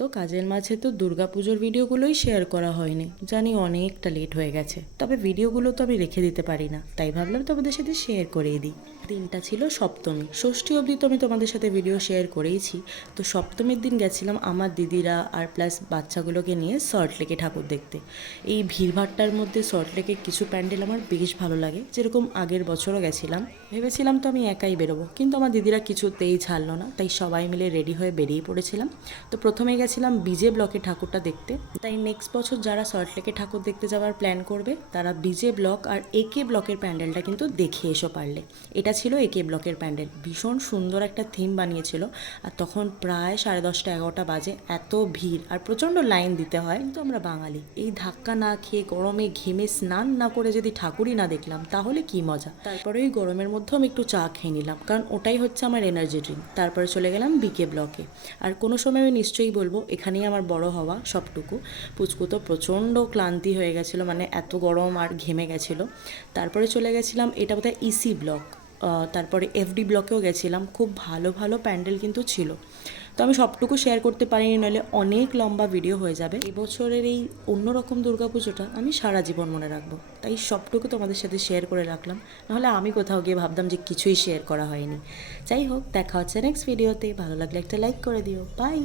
এত কাজের মাঝে তো দুর্গাপুজোর ভিডিওগুলোই শেয়ার করা হয়নি, জানি অনেকটা লেট হয়ে গেছে। তবে ভিডিওগুলো তো আমি রেখে দিতে পারি না, তাই ভাবলাম তোমাদের সাথে শেয়ার করেই দিই। দিনটা ছিল সপ্তমী, ষষ্ঠী অবধি তো আমি তোমাদের সাথে ভিডিও শেয়ার করেইছি। তো সপ্তমীর দিন গেছিলাম আমার দিদিরা আর প্লাস বাচ্চাগুলোকে নিয়ে সল্টলেকে ঠাকুর দেখতে। এই ভিড়ভাট্টার মধ্যে সল্টলেকের কিছু প্যান্ডেল আমার বেশ ভালো লাগে, যেরকম আগের বছরও গেছিলাম। ভেবেছিলাম তো আমি একাই বেরোবো, কিন্তু আমার দিদিরা কিছুতেই ছাড়লো না, তাই সবাই মিলে রেডি হয়ে বেরিয়ে পড়েছিলাম। তো প্রথমে গেছিলাম বিজে ব্লকে ঠাকুরটা দেখতে। তাই নেক্সট বছর যারা সল্টলেকে ঠাকুর দেখতে যাওয়ার প্ল্যান করবে তারা বিজে ব্লক আর একে ব্লকের প্যান্ডেলটা কিন্তু দেখে এসো পারলে। এটা ছিল একে ব্লকের প্যান্ডেল, ভীষণ সুন্দর একটা থিম বানিয়েছিল। আর তখন প্রায় 10:30-11টা বাজে, এত ভিড় আর প্রচণ্ড লাইন দিতে হয়। কিন্তু আমরা বাঙালি, এই ধাক্কা না খেয়ে গরমে ঘেমে স্নান না করে যদি ঠাকুরই না দেখলাম তাহলে কি মজা। তারপরে ওই গরমের মধ্যেও আমি একটু চা খেয়ে নিলাম, কারণ ওটাই হচ্ছে আমার এনার্জি ড্রিঙ্ক। তারপরে চলে গেলাম বিকে ব্লকে। আর কোনো সময় আমি নিশ্চয়ই বলবো এখানেই আমার বড় হওয়া সবটুকু। পুচকু তো প্রচণ্ড ক্লান্তি হয়ে গেছিলো, মানে এত গরম আর ঘেমে গেছিলো। তারপরে চলে গেছিলাম, এটা বোধহয় ইসি ব্লক। তারপরে এফডি ব্লকেও গেছিলাম, খুব ভালো ভালো প্যান্ডেল কিন্তু ছিল। তো আমি সবটুকু শেয়ার করতে পারিনি, নাহলে অনেক লম্বা ভিডিও হয়ে যাবে। এবছরের এই অন্যরকম দুর্গাপুজোটা আমি সারা জীবন মনে রাখবো, তাই সবটুকু তোমাদের সাথে শেয়ার করে রাখলাম। নাহলে আমি কোথাও গিয়ে ভাবতাম যে কিছুই শেয়ার করা হয়নি। যাই হোক, দেখা হচ্ছে নেক্সট ভিডিওতে। ভালো লাগলে একটা লাইক করে দিও। বাই।